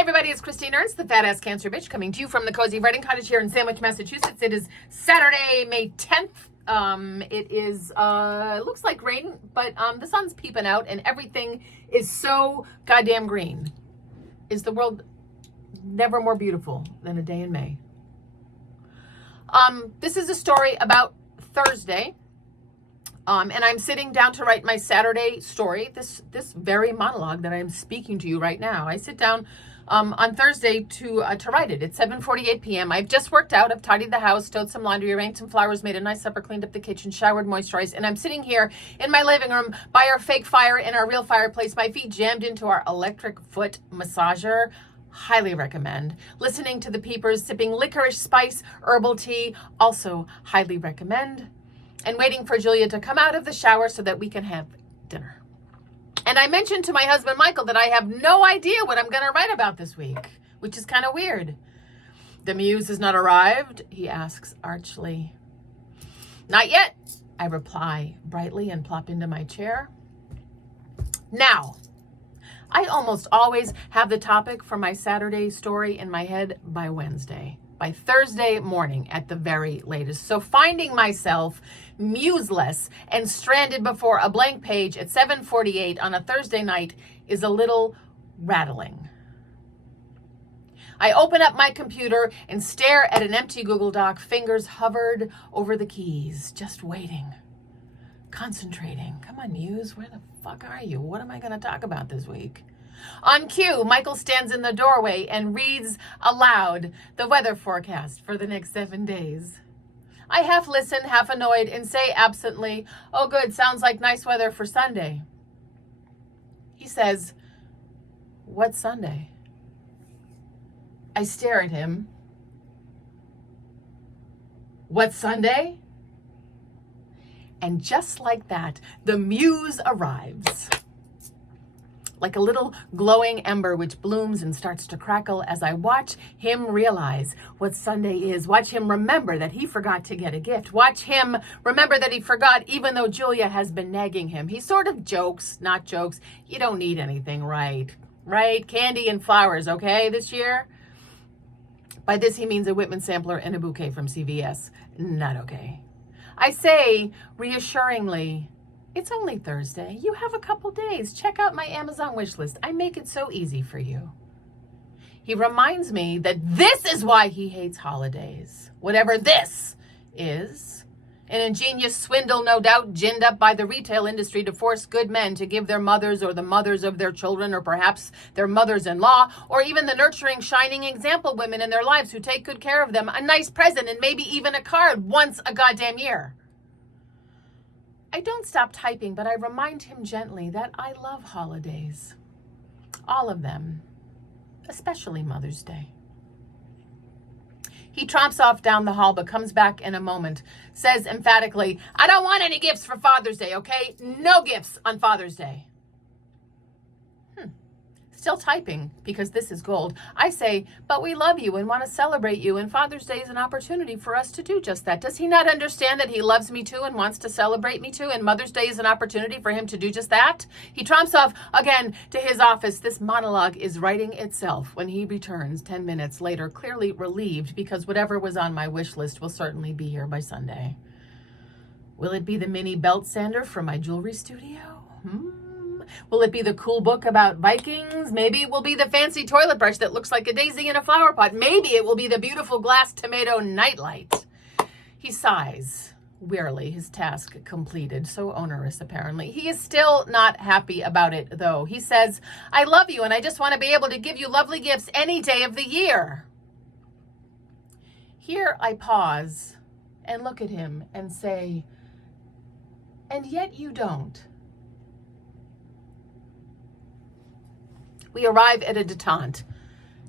Hey everybody, it's Christine Ernst, the Fat Ass Cancer Bitch, coming to you from the Cozy Writing Cottage here in Sandwich, Massachusetts. It is Saturday, May 10th. It is, looks like rain, but the sun's peeping out and everything is so goddamn green. Is the world never more beautiful than a day in May? This is a story about Thursday. And I'm sitting down to write my Saturday story, this very monologue that I'm speaking to you right now. I sit down on Thursday to write it. It's 7:48 p.m. I've just worked out. I've tidied the house, stowed some laundry, arranged some flowers, made a nice supper, cleaned up the kitchen, showered, moisturized, and I'm sitting here in my living room by our fake fire in our real fireplace, my feet jammed into our electric foot massager. Highly recommend. Listening to the peepers, sipping licorice spice herbal tea. Also highly recommend. And waiting for Julia to come out of the shower so that we can have dinner. And I mentioned to my husband, Michael, that I have no idea what I'm going to write about this week, which is kind of weird. The muse has not arrived, he asks archly. Not yet, I reply brightly and plop into my chair. Now, I almost always have the topic for my Saturday story in my head by Wednesday. By Thursday morning at the very latest. So finding myself museless and stranded before a blank page at 7:48 on a Thursday night is a little rattling. I open up my computer and stare at an empty Google Doc, fingers hovered over the keys, just waiting, concentrating. Come on, Muse, where the fuck are you? What am I going to talk about this week? On cue, Michael stands in the doorway and reads aloud the weather forecast for the next 7 days. I half listen, half annoyed, and say absently, "Oh good, sounds like nice weather for Sunday." He says, "What Sunday?" I stare at him. "What Sunday?" And just like that, the muse arrives. Like a little glowing ember which blooms and starts to crackle as I watch him realize what Sunday is. Watch him remember that he forgot to get a gift. Watch him remember that he forgot even though Julia has been nagging him. He sort of jokes, not jokes. You don't need anything, right? Right? Candy and flowers, okay, this year? By this he means a Whitman sampler and a bouquet from CVS. Not okay. I say reassuringly, "It's only Thursday. You have a couple days. Check out my Amazon wish list. I make it so easy for you." He reminds me that this is why he hates holidays. Whatever this is. An ingenious swindle, no doubt, ginned up by the retail industry to force good men to give their mothers or the mothers of their children or perhaps their mothers-in-law or even the nurturing, shining example women in their lives who take good care of them a nice present and maybe even a card once a goddamn year. I don't stop typing, but I remind him gently that I love holidays. All of them, especially Mother's Day. He tromps off down the hall, but comes back in a moment, says emphatically, "I don't want any gifts for Father's Day, okay? No gifts on Father's Day." Still typing, because this is gold. I say, "But we love you and want to celebrate you, and Father's Day is an opportunity for us to do just that. Does he not understand that he loves me too and wants to celebrate me too, and Mother's Day is an opportunity for him to do just that?" He tromps off again to his office. This monologue is writing itself when he returns 10 minutes later, clearly relieved because whatever was on my wish list will certainly be here by Sunday. Will it be the mini belt sander from my jewelry studio? Will it be the cool book about Vikings? Maybe it will be the fancy toilet brush that looks like a daisy in a flower pot. Maybe it will be the beautiful glass tomato nightlight. He sighs wearily, his task completed. So onerous, apparently. He is still not happy about it, though. He says, "I love you, and I just want to be able to give you lovely gifts any day of the year." Here I pause and look at him and say, "And yet you don't." We arrive at a detente.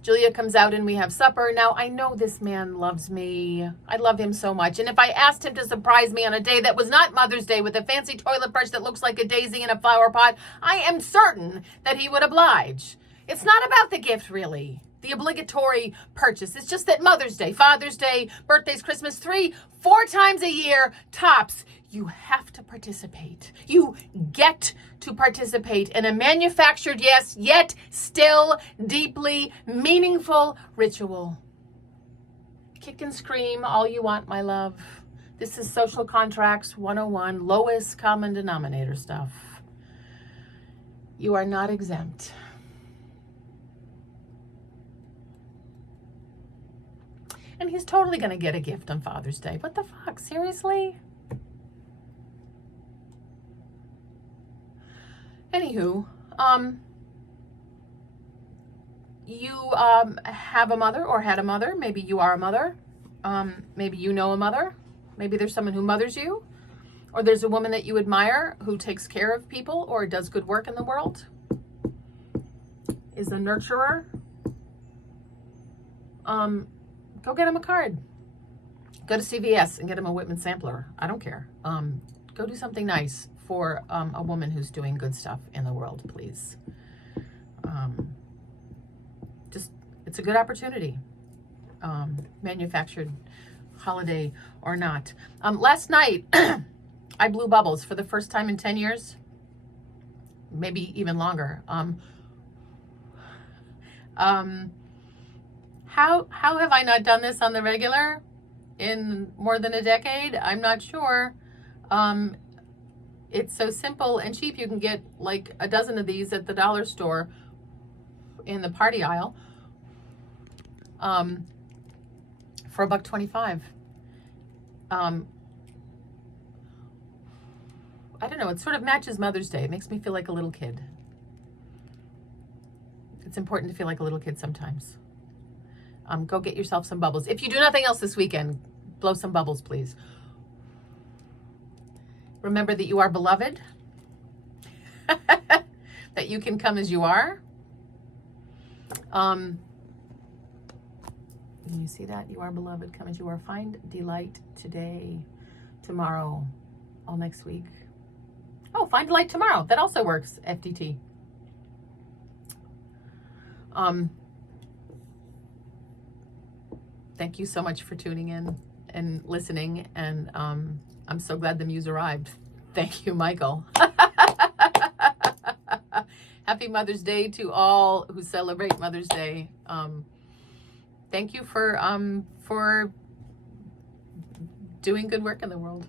Julia comes out and we have supper. Now, I know this man loves me. I love him so much. And if I asked him to surprise me on a day that was not Mother's Day with a fancy toilet brush that looks like a daisy in a flower pot, I am certain that he would oblige. It's not about the gift, really. the obligatory purchase. It's just that Mother's Day, Father's Day, birthdays, Christmas, 3, 4 times a year, tops, you have to participate. You get to participate in a manufactured, yes, yet still deeply meaningful ritual. Kick and scream all you want, my love. This is Social Contracts 101, lowest common denominator stuff. You are not exempt. And he's totally going to get a gift on Father's Day. What the fuck? Seriously? Anywho, you have a mother or had a mother. Maybe you are a mother. Maybe you know a mother. Maybe there's someone who mothers you. Or there's a woman that you admire who takes care of people or does good work in the world. Is a nurturer. Go get him a card. Go to CVS and get him a Whitman sampler. I don't care. Go do something nice for a woman who's doing good stuff in the world, please. It's a good opportunity. Manufactured holiday or not. Last night, I blew bubbles for the first time in 10 years. Maybe even longer. How have I not done this on the regular in more than a decade? I'm not sure. It's so simple and cheap. You can get like a dozen of these at the dollar store in the party aisle for $1.25. I don't know. It sort of matches Mother's Day. It makes me feel like a little kid. It's important to feel like a little kid sometimes. Go get yourself some bubbles. If you do nothing else this weekend, blow some bubbles, please. Remember that you are beloved, that you can come as you are. Can you see that? You are beloved, come as you are. Find delight today, tomorrow, all next week. Oh, find delight tomorrow. That also works, FDT. Thank you so much for tuning in and listening. And I'm so glad the muse arrived. Thank you, Michael. Happy Mother's Day to all who celebrate Mother's Day. Thank you for doing good work in the world.